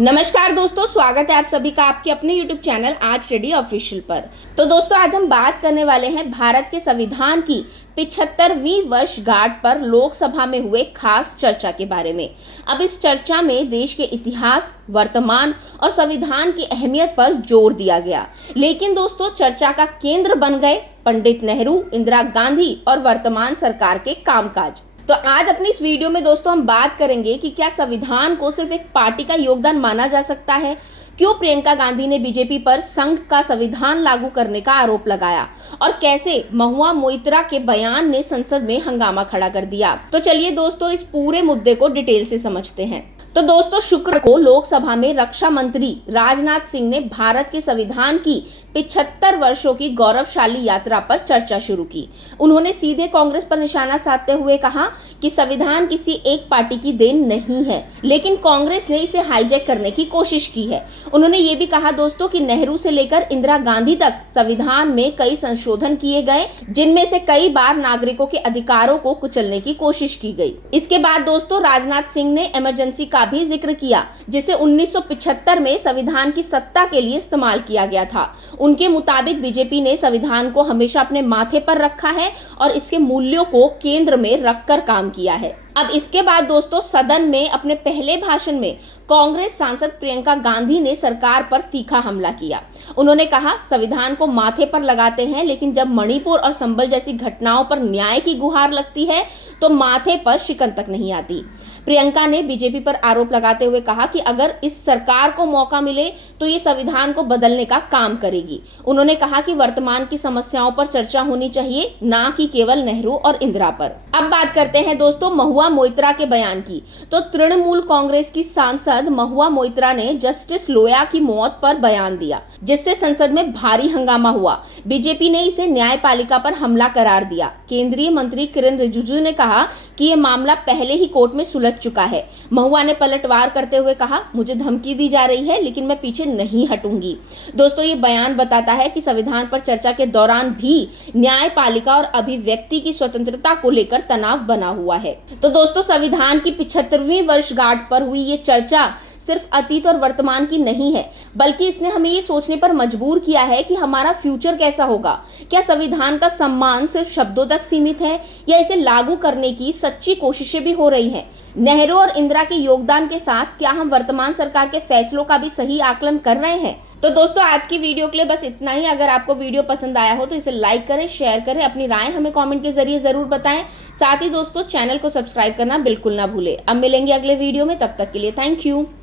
नमस्कार दोस्तों, स्वागत है आप सभी का आपके अपने YouTube चैनल आज स्टडी ऑफिशियल पर। तो दोस्तों, आज हम बात करने वाले हैं भारत के संविधान की 75वीं वर्षगांठ पर लोकसभा में हुए खास चर्चा के बारे में। अब इस चर्चा में देश के इतिहास, वर्तमान और संविधान की अहमियत पर जोर दिया गया। लेकिन दोस्तों, चर्चा का केंद्र बन गए पंडित नेहरू, इंदिरा गांधी और वर्तमान सरकार के कामकाज। तो आज अपनी इस वीडियो में दोस्तों हम बात करेंगे कि क्या संविधान को सिर्फ एक पार्टी का योगदान माना जा सकता है, क्यों प्रियंका गांधी ने बीजेपी पर संघ का संविधान लागू करने का आरोप लगाया और कैसे महुआ मोइत्रा के बयान ने संसद में हंगामा खड़ा कर दिया। तो चलिए दोस्तों, इस पूरे मुद्दे को डिटेल से समझते हैं। तो दोस्तों, शुक्र को लोकसभा में रक्षा मंत्री राजनाथ सिंह ने भारत के संविधान की 75 वर्षों की गौरवशाली यात्रा पर चर्चा शुरू की। उन्होंने सीधे कांग्रेस पर निशाना साधते हुए कहा कि संविधान किसी एक पार्टी की देन नहीं है, लेकिन कांग्रेस ने इसे हाईजैक करने की कोशिश की है। उन्होंने ये भी कहा दोस्तों कि नेहरू से लेकर इंदिरा गांधी तक संविधान में कई संशोधन किए गए, जिनमें से कई बार नागरिकों के अधिकारों को कुचलने की कोशिश की गई। इसके बाद दोस्तों, राजनाथ सिंह ने इमरजेंसी का भी जिक्र किया, जिसे 1975 में संविधान की सत्ता के लिए इस्तेमाल किया गया था। उनके मुताबिक बीजेपी ने संविधान को हमेशा अपने माथे पर रखा है और इसके मूल्यों को केंद्र में रखकर काम किया है। अब इसके बाद दोस्तों, सदन में अपने पहले भाषण में कांग्रेस सांसद प्रियंका गांधी ने सरकार पर तीखा हमला किया। उन्होंने कहा, संविधान को माथे पर लगाते हैं, लेकिन जब मणिपुर और संबल जैसी घटनाओं पर न्याय की गुहार लगती है तो माथे पर शिकन तक नहीं आती। प्रियंका ने बीजेपी पर आरोप लगाते हुए कहा कि अगर इस सरकार को मौका मिले तो ये संविधान को बदलने का काम करेगी। उन्होंने कहा कि वर्तमान की समस्याओं पर चर्चा होनी चाहिए, ना कि केवल नेहरू और इंदिरा पर। अब बात करते हैं दोस्तों महुआ मोइत्रा के बयान की। तो तृणमूल कांग्रेस की सांसद महुआ मोइत्रा ने जस्टिस लोया की मौत पर बयान दिया, जिससे संसद में भारी हंगामा हुआ। बीजेपी ने इसे न्यायपालिका पर हमला करार दिया। केंद्रीय मंत्री किरेन रिजिजू ने कहा कि यह मामला पहले ही कोर्ट में सुलझ चुका है। महुआ ने पलटवार करते हुए कहा, मुझे धमकी दी जा रही है, लेकिन मैं पीछे नहीं हटूंगी। दोस्तों, ये बयान बताता है कि संविधान पर चर्चा के दौरान भी न्यायपालिका और अभिव्यक्ति की स्वतंत्रता को लेकर तनाव बना हुआ है। तो दोस्तों, संविधान की 75वीं वर्षगांठ पर हुई ये चर्चा सिर्फ अतीत और वर्तमान की नहीं है, बल्कि इसने हमें ये सोचने पर मजबूर किया है कि हमारा फ्यूचर कैसा होगा। क्या संविधान का सम्मान सिर्फ शब्दों तक सीमित है या इसे लागू करने की सच्ची कोशिशें भी हो रही हैं? नेहरू और इंदिरा के योगदान के साथ क्या हम वर्तमान सरकार के फैसलों का भी सही आकलन कर रहे हैं? तो दोस्तों, आज की वीडियो के लिए बस इतना ही। अगर आपको वीडियो पसंद आया हो तो इसे लाइक करें, शेयर करें, अपनी राय हमें कमेंट के जरिए जरूर बताएं। साथ ही दोस्तों, चैनल को सब्सक्राइब करना बिल्कुल ना भूलें। अब मिलेंगे अगले वीडियो में, तब तक के लिए थैंक यू।